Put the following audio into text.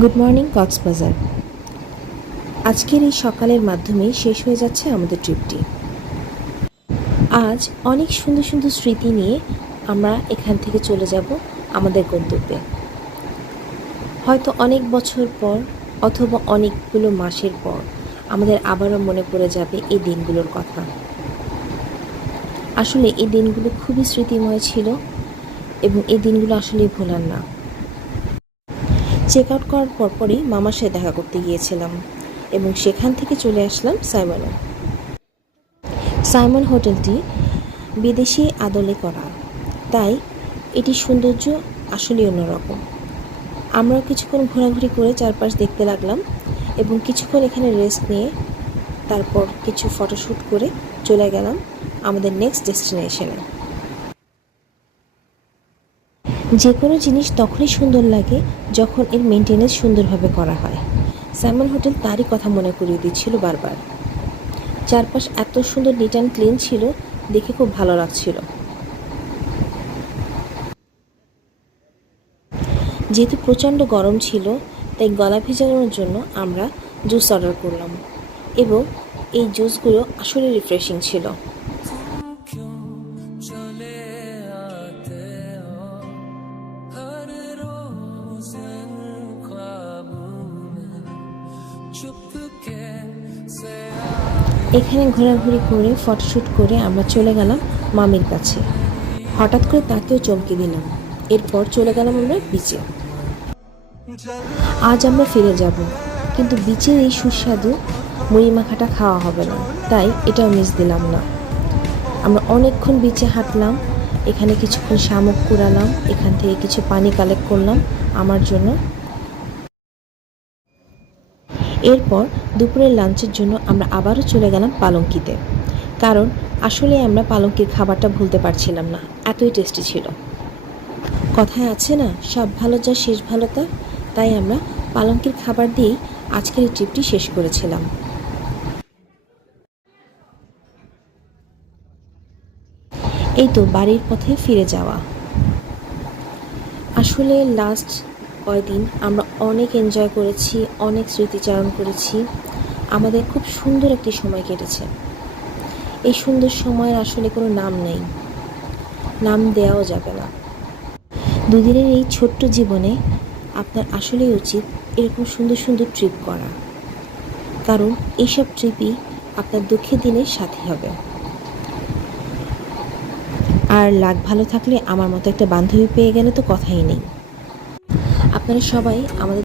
Good morning Cox's Bazar. আজকের এই সকালের মাধ্যমে শেষ হয়ে যাচ্ছে আমাদের ট্রিপটি। আজ অনেক সুন্দর সুন্দর স্মৃতি নিয়ে আমরা এখান থেকে চলে যাব আমাদের গন্তব্যে। হয়তো অনেক বছর পর অথবা অনেকগুলো মাসের পর আমাদের আবারও মনে পড়ে যাবে এই দিনগুলোর কথা। আসলে এই দিনগুলো খুবই স্মৃতিময় ছিল এবং এই দিনগুলো আসলেই ভোলার না। চেক আউট করার পরপরই মামার সাথে দেখা করতে গিয়েছিলাম এবং সেখান থেকে চলে আসলাম সাইমনে। সাইমন হোটেলটি বিদেশি আদলে করা, তাই এটির সৌন্দর্য আসলেই অন্যরকম। আমরাও কিছুক্ষণ ঘোরাঘুরি করে চারপাশ দেখতে লাগলাম এবং কিছুক্ষণ এখানে রেস্ট নিয়ে তারপর কিছু ফটোশ্যুট করে চলে গেলাম আমাদের নেক্সট ডেস্টিনেশনে। যে কোনো জিনিস তখনই সুন্দর লাগে যখন এর মেনটেনেন্স সুন্দরভাবে করা হয়। সাইমন হোটেল তারই কথা মনে করিয়ে দিচ্ছিল বারবার। চারপাশ এত সুন্দর নিট অ্যান্ড ক্লিন ছিল, দেখে খুব ভালো লাগছিল। যেহেতু প্রচণ্ড গরম ছিল, তাই গলা ভেজানোর জন্য আমরা জুস অর্ডার করলাম এবং এই জুসগুলো আসলে রিফ্রেশিং ছিল। এখানে ঘোরাঘুরি করে ফটোশ্যুট করে আমরা চলে গেলাম মামির কাছে। হঠাৎ করে তাকেও চমকে দিলাম। এরপর চলে গেলাম আমরা বিচে। আজ আমরা ফিরে যাব, কিন্তু বিচের এই সুস্বাদু মুড়ি মাখাটা খাওয়া হবে না, তাই এটাও মিস দিলাম না। আমরা অনেকক্ষণ বিচে হাঁটলাম, এখানে কিছুক্ষণ শামুক কুড়ালাম, এখান থেকে কিছু পানি কালেক্ট করলাম আমার জন্য। এরপর দুপুরের লাঞ্চের জন্য আমরা আবারও চলে গেলাম পালঙ্কিতে, কারণ আসলে আমরা পালঙ্কির খাবারটা ভুলতে পারছিলাম না, এতই টেস্টি ছিল। কথায় আছে না, সব ভালো যা শেষ ভালো তা, তাই আমরা পালঙ্কির খাবার দিয়েই আজকের এই ট্রিপটি শেষ করেছিলাম। এই তো বাড়ির পথে ফিরে যাওয়া। আসলে লাস্ট কয়দিন আমরা অনেক এনজয় করেছি, অনেক স্মৃতিচারণ করেছি, আমাদের খুব সুন্দর একটি সময় কেটেছে। এই সুন্দর সময়ের আসলে কোনো নাম নেই, নাম দেওয়াও যাবে না। দুদিনের এই ছোট্ট জীবনে আপনার আসলেই উচিত এরকম সুন্দর সুন্দর ট্রিপ করা, কারণ এইসব ট্রিপই আপনার দুঃখের দিনের সাথী হবে। আর লাক ভালো থাকলে আমার মতো একটা বান্ধবী পেয়ে গেলে তো কথাই নেই। আপনারা সবাই আমাদের